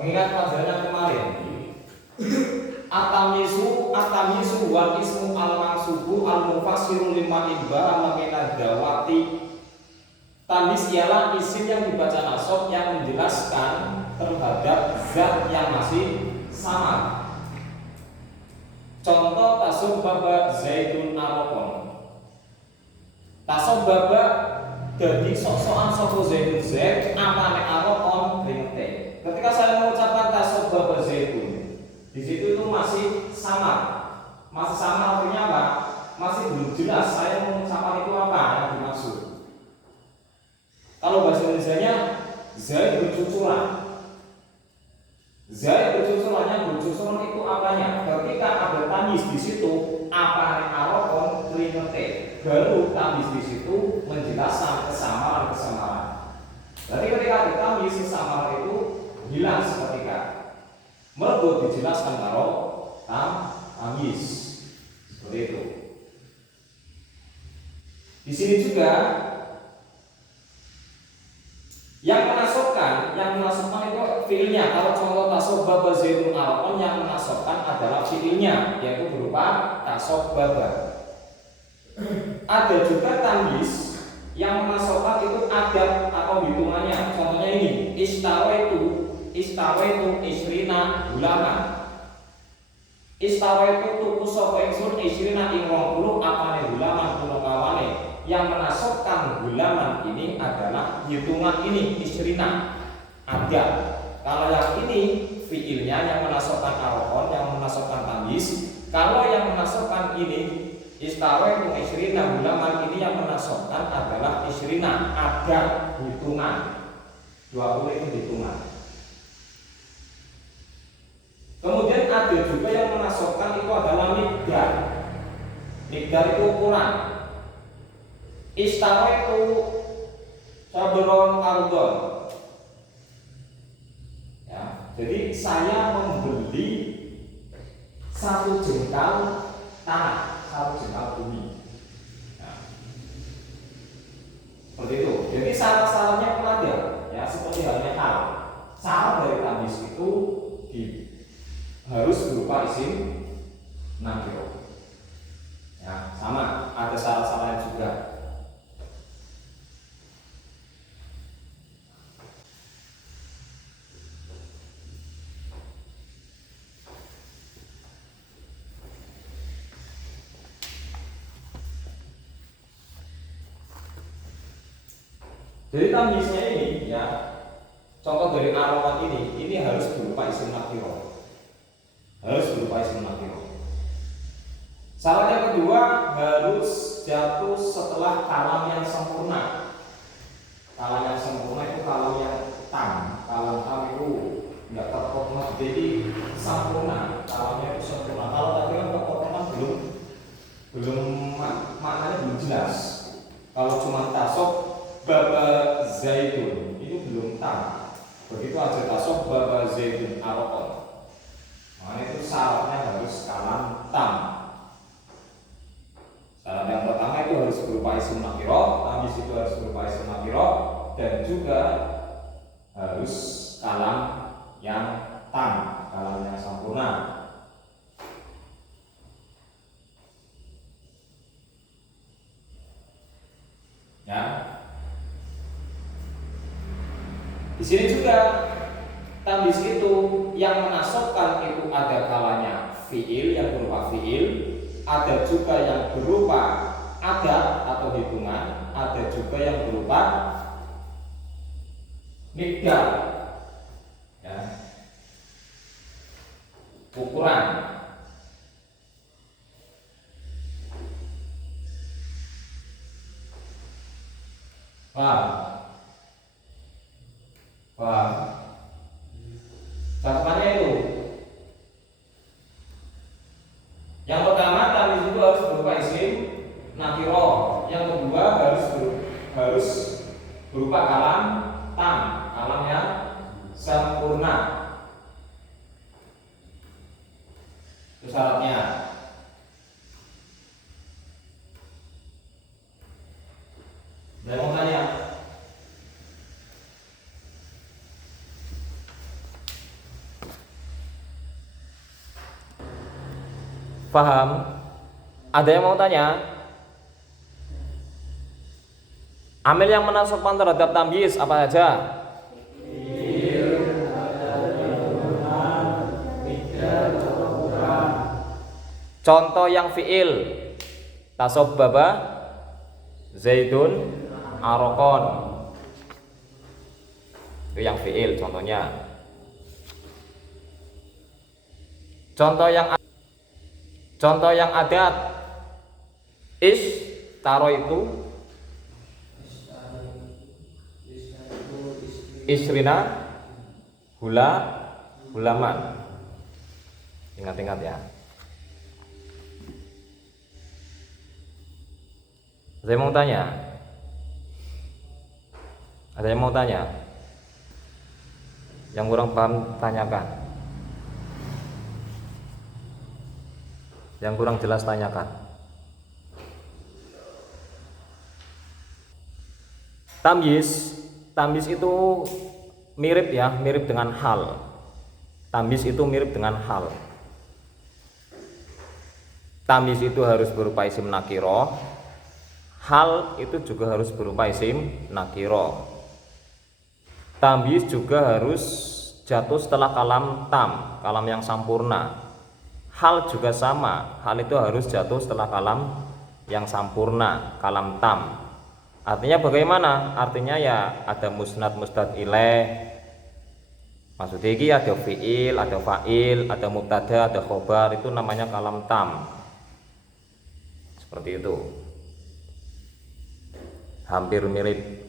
Mengingat pelajaran kemarin, atamisu wal ismu al-mansubu al-mufassiru lima ibara makina dawati. Tamis ialah isim yang dibaca nasab yang menjelaskan terhadap zat yang masih sama. Contoh tasobbaba zaitun arokon. Tasobbaba dadi sok-sokan sapa zaitun zaid amane arokon ringte. Ketika saya mengucapkan tasobbaba zaitun, di situ itu masih samar. Masih samar artinya apa? Masih belum jelas saya mengucapkan itu apa yang dimaksud. Kalau bahasa Indonesianya zaid bercucuran. Zaid bercucurannya bercucuran itu apanya? Ketika ada tamis di situ, apa arokon ringte. Baru tamis di situ menjelaskan kesamaran. Jadi ketika ada tamis sesamaran itu hilang seketika. Mergo dijelaskan karo tamis. Seperti itu. Di sini juga yang menasabkan itu fiilnya. Kalau contoh tasobbaba zaitun arokon, yang menasabkan adalah fiilnya, yaitu berupa tasobbaba. Ada juga tamis yang menasabkan itu adab atau hitungannya. Contohnya ini, istawaitu isrina gulaman. Istawaitu tuku sapa ingsun isrina ing 20 apane gulaman kula kawane. Yang menasabkan gulaman ini adalah hitungan ini isrina adab. Kalau yang ini fiilnya yang menasabkan arokon, yang menasabkan tamis. Kalau yang menasabkan ini istawaitu isrina gulaman, ini yang menasabkan adalah isrina adab hitungan. 20 itu hitungan. Kemudian ada juga yang menasabkan itu adalah miqdar. Miqdar itu ukuran. Istawaitu sabron ardon. Ya, jadi saya membeli satu jengkal tanah, satu jengkal bumi. Ya. Seperti itu. Jadi syarat-syaratnya pun ada. Ya, seperti halnya hal. Syarat dari tamis itu harus berupa isim nakiro. Ya, sama, ada syarat-syaratnya juga. Jadi tamisnya ini, ya, contoh dari arokan ini harus berupa isim nakiro. Harus berupa isim nakiro. Syarat yang kedua, harus jatuh setelah kalam yang sempurna. Kalam yang sempurna itu kalam yang tam. Kalam tam itu enggak terpotong, jadi sempurna. Kalamnya itu sempurna. Kalau tadi kan terpotong belum maknanya belum jelas. Kalau cuma tasok baba zaitun itu belum tam. Begitu aja tasok baba zaitun arokon. Nah, itu syaratnya harus kalam tam. Syarat yang pertama itu harus berupa isim nakiro, tamis itu harus berupa isim nakiro, dan juga harus kalam yang tam, kalam yang sempurna. Ya. Di sini juga tamis itu yang menasabkan itu ada kalanya fiil yang berupa fiil, ada juga yang berupa adab atau hitungan, ada juga yang berupa miqdar, ya, ukuran. Paham? Paham? Catatannya itu. Yang pertama, tamis itu harus berupa isim nakiro. Yang kedua harus berupa kalam tam, kalam yang sempurna. Itu syaratnya. Dan mau tanya, Paham? Ada yang mau tanya? Amil yang menasabkan terhadap tamyiz apa saja? Contoh yang fiil tasabbaba Zaidun arokon, itu yang fiil contohnya. Contoh yang adat taro itu isrina hulaman. Ingat-ingat ya. Saya mau tanya. Ada yang mau tanya? Yang kurang paham tanyakan. Yang kurang jelas tanyakan. Tamyiz itu mirip ya, mirip dengan hal. Tamyiz itu mirip dengan hal. Tamyiz itu harus berupa isim nakiro. Hal itu juga harus berupa isim nakiro. Tamyiz juga harus jatuh setelah kalam tam, kalam yang sampurna. Hal juga sama, hal itu harus jatuh setelah kalam yang sampurna, kalam tam. Artinya bagaimana? Artinya ya ada musnad ilaih. Maksudnya ini ada fi'il, ada fa'il, ada mubtada, ada khobar, itu namanya kalam tam. Seperti itu. Hampir mirip.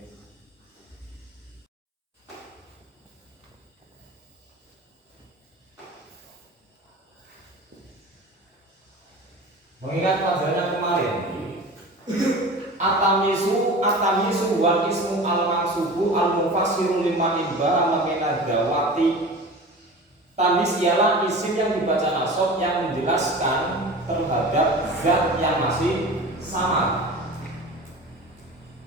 Mengingat pelajaran kemarin, atamisu wal ismu al mansubu al mufassiru lima ibba makina dawati. Tamyiz ialah isim yang dibaca nasab yang menjelaskan terhadap zat yang masih sama.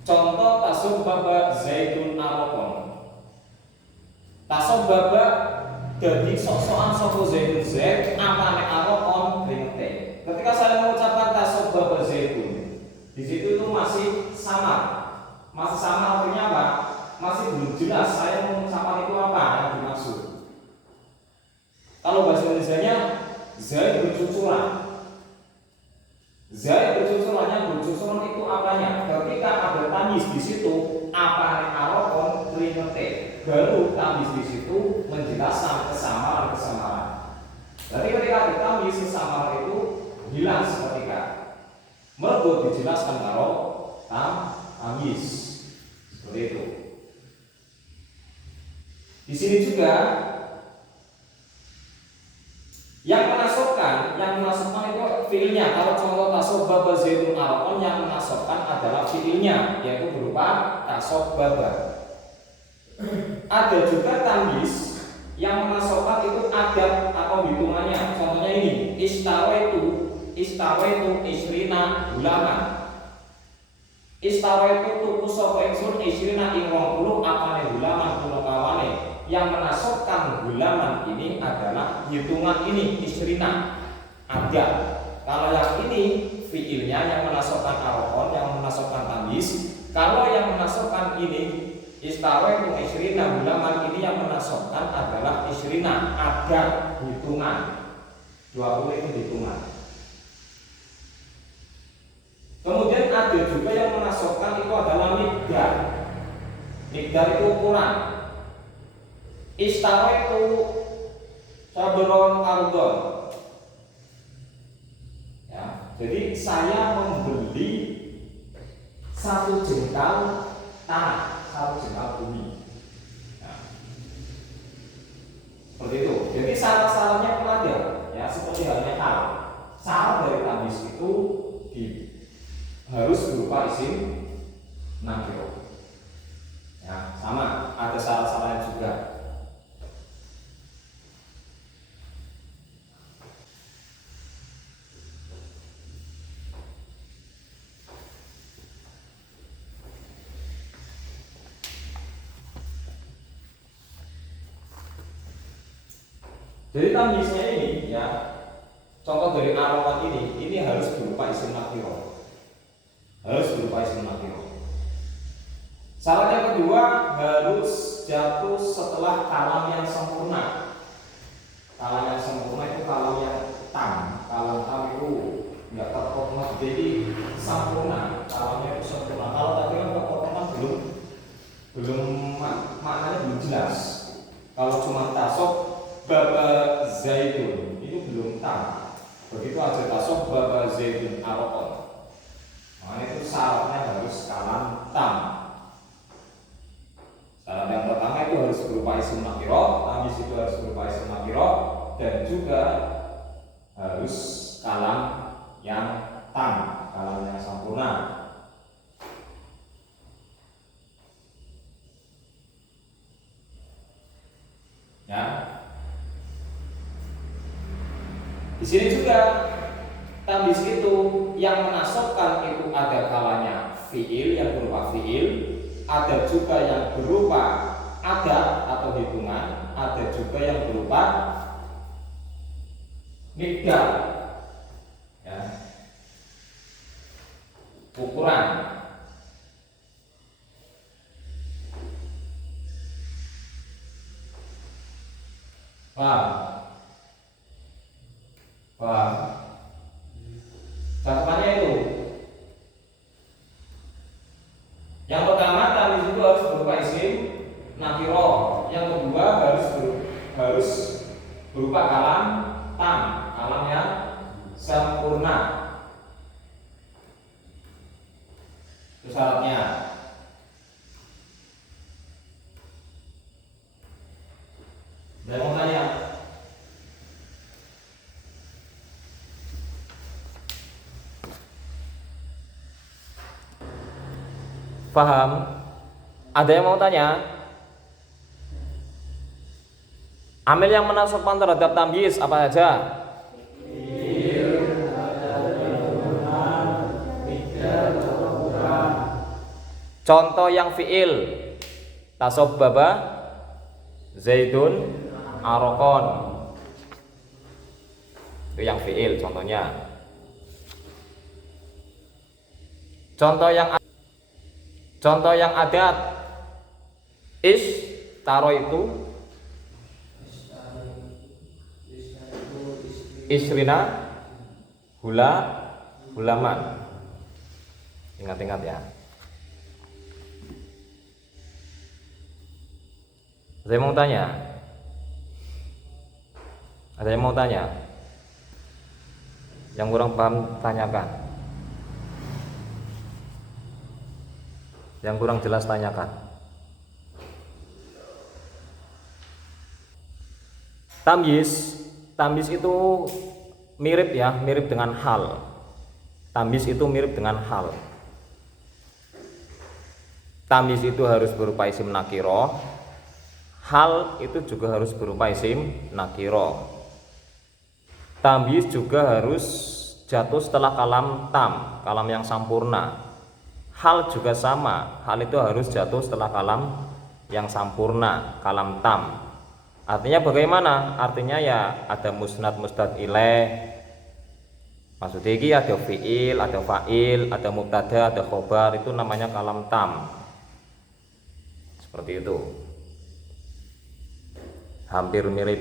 Contoh tasabbaba Zaidun arokon. Tasabbaba jadi sok-sokan sapa Zaidun Zaid apane arokon ringte. Ketika saya mengucapkan tasabbaba Zaidun, di situ itu masih samar. Masih samar artinya apa? Masih belum jelas saya mengucapkan itu apa yang dimaksud. Kalau bahasa Indonesianya Zaid bercucuran. Zaid bercucurannya, bercucuran itu apanya? Ketika ada tamyiz di situ, apane arokon ringte. Baru tamyiz di situ menjelaskan kesamaran. Jadi ketika ada tamyiz samar itu hilang seketika. Mergo dijelaskan karo tamyiz. Seperti itu. Di sini juga yang menasabkan itu fiilnya. Kalau contoh tasabbaba Zaidun arokon, yang menasabkan adalah fiilnya, yaitu berupa tasabbaba. Ada juga tamyiz yang menasabkan itu adat atau hitungannya. Contohnya ini, istawaitu isrina hulaman. Istawaitu tuku sapa ingsun isrina ing 20 apane hulaman kulo kawane. Yang menasabkan hulaman ini adalah hitungan ini isrina adat. Kalau yang ini fiilnya yang menasabkan arokon, yang menasabkan tamyiz. Kalau yang menasabkan ini istawaitu isrina hulaman, ini yang menasabkan adalah isrina adat hitungan. 20 itu hitungan. Kemudian ada juga yang menasabkan itu adalah miqdar. Miqdar itu ukuran. Istawaitu sabron ardon. Ya, jadi saya membeli 1 jengkal tanah, 1 jengkal bumi. Nah, seperti itu. Jadi syarat-syaratnya pelajar, ya seperti halnya hal. Syarat dari tamyiz itu harus berupa isim nakiro. Ya, sama, ada syarat-syaratnya juga. Jadi tamyiznya ini ya contoh dari aroman ini harus berupa isim nakiro. Harus berupa isim nakiro. Syarat yang kedua harus jatuh setelah kalam yang sempurna. Kalam yang sempurna itu kalam yang tam. Kalam tam itu nggak terpotong, jadi sempurna. Kalamnya itu sempurna. Kalau tadi kan terpotong belum maknanya belum jelas. Kalau cuma tasok baba zaitun itu belum tam. Begitu aja tasok baba zaitun arokon. Makanya itu syaratnya harus kalam tam. Syarat yang pertama itu harus berupa isim nakiro, habis itu harus berupa isim nakiro, dan juga harus kalam yang tam, kalam yang sempurna. Ya. Di sini juga tambis itu yang menasabkan itu ada kalanya fiil yang berupa fiil, ada juga yang berupa adat atau hitungan, ada juga yang berupa miqdar, ya, ukuran. Paham? Paham? Catatannya itu yang pertama tambis itu harus berupa isim nakiro, yang kedua harus berupa kalam tam, kalam yang sempurna. Itu syaratnya. Dan mau tanya, paham? Ada yang mau tanya? Amil yang menasabkan terhadap tamyiz apa saja? Contoh yang fiil tasobbaba zaidun arokon, itu yang fiil contohnya. Contoh yang adat taro itu isrina hulaman. Ingat-ingat ya. Ada yang mau tanya? Ada yang mau tanya? Yang kurang paham tanyakan. Yang kurang jelas tanyakan. Tamyiz itu mirip ya, mirip dengan hal. Tamyiz itu mirip dengan hal. Tamyiz itu harus berupa isim nakiro. Hal itu juga harus berupa isim nakiro. Tamyiz juga harus jatuh setelah kalam tam, kalam yang sempurna. Hal juga sama, hal itu harus jatuh setelah kalam yang sempurna, kalam tam. Artinya bagaimana? Artinya ya ada musnad ilaih. Maksudnya ini ada fiil, ada fa'il, ada mubtada, ada khobar, itu namanya kalam tam. Seperti itu. Hampir mirip